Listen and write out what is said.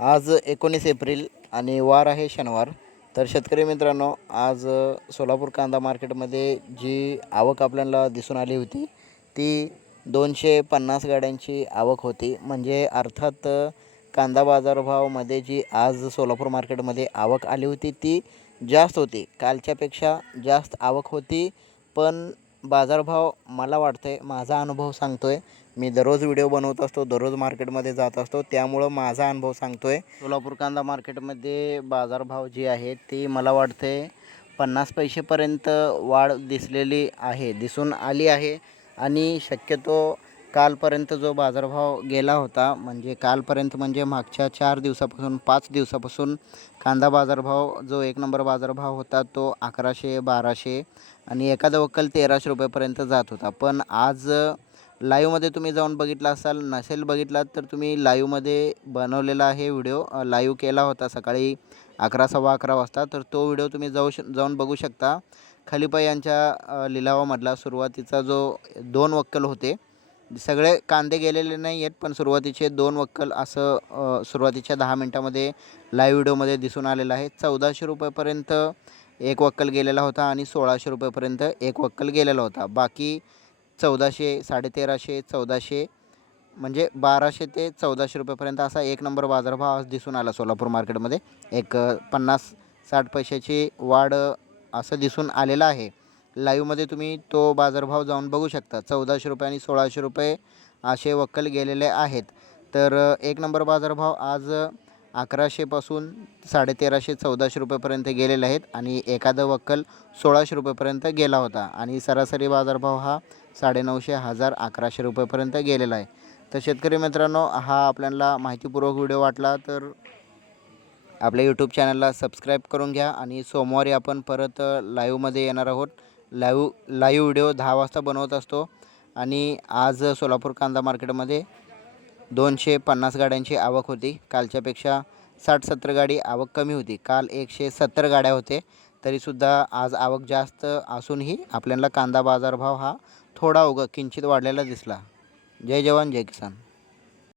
आज एकोणीस एप्रिल आणि वार आहे शनिवार. तर शेतकरी मित्रांनो आज सोलापूर कांदा मार्केटमध्ये जी आवक आपल्याला दिसून आली होती ती दोनशे पन्नास गाड्यांची आवक होती. म्हणजे अर्थात कांदा बाजारभावामध्ये जी आज सोलापूर मार्केटमध्ये आवक आली होती ती जास्त होती. कालच्यापेक्षा जास्त आवक होती. पण बाजारभाव मला वाटतंय माझा अनुभव सांगतो आहे मी दररोज व्हिडिओ बनवत असतो दररोज मार्केटमध्ये जात असतो. त्यामुळं माझा अनुभव सांगतोय. सोलापूर कांदा मार्केटमध्ये बाजारभाव जी आहे ती मला वाटते पन्नास पैसेपर्यंत वाढ दिसलेली आहे दिसून आली आहे. आणि शक्यतो कालपर्यंत जो बाजारभाव गेला होता म्हणजे कालपर्यंत म्हणजे मागच्या चार दिवसापासून पाच दिवसापासून कांदा बाजारभाव जो एक नंबर बाजारभाव होता तो अकराशे बाराशे आणि एखादा वक्कल तेराशे रुपयेपर्यंत जात होता. पण आज लाईव्हमध्ये तुम्ही जाऊन बघितला असाल नसेल बघितलात तर तुम्ही लाईव्हमध्ये बनवलेला आहे व्हिडिओ लाईव्ह केला होता सकाळी अकरा सव्वा अकरा वाजता तर तो व्हिडिओ तुम्ही जाऊ श जाऊन बघू शकता. खलिपा यांच्या लिलावामधला सुरुवातीचा जो दोन वक्कल होते सगळे कांदे गेलेले नाही आहेत पण सुरुवातीचे दोन वक्कल असं सुरुवातीच्या दहा मिनटामध्ये लाईव्ह व्हिडिओमध्ये दिसून आलेलं आहे. चौदाशे रुपयेपर्यंत एक वक्कल गेलेला होता आणि सोळाशे रुपयेपर्यंत एक वक्कल गेलेला होता. बाकी चौदाशे साडेतेराशे चौदाशे म्हणजे बाराशे ते चौदाशे रुपयेपर्यंत असा एक नंबर बाजारभाव आज दिसून आला सोलापूर मार्केटमध्ये. एक पन्नास साठ पैशाची वाढ असं दिसून आलेलं आहे. लाईव्हमध्ये तुम्ही तो बाजारभाव जाऊन बघू शकता. चौदाशे रुपये आणि सोळाशे रुपये असे वक्कल गेलेले आहेत. तर एक नंबर बाजारभाव आज अकराशेपासून साडेतेराशे चौदाशे रुपयेपर्यंत गेलेले आहेत आणि एखादं वक्कल सोळाशे रुपयेपर्यंत गेला होता. आणि सरासरी बाजारभाव हा साडेनऊशे हजार अकराशे रुपयेपर्यंत गेलेला आहे. तर शेतकरी मित्रांनो हा आपल्याला माहितीपूर्वक व्हिडिओ वाटला तर आपल्या यूट्यूब चॅनलला सबस्क्राईब करून घ्या आणि सोमवारी आपण परत लाईव्हमध्ये येणार आहोत. लाईव्ह लाईव्ह व्हिडिओ दहा वाजता बनवत असतो. आणि आज सोलापूर कांदा मार्केटमध्ये दोनशे पन्नास गाड्यांची आवक होती. कालच्यापेक्षा साठ सत्तर गाडी आवक कमी होती. काल एकशे सत्तर गाड्या होते तरीसुद्धा आज आवक जास्त असूनही आपल्याला कांदा बाजारभाव हा थोडा उग किंचित वाढलेला दिसला. जय जवान जय किसान.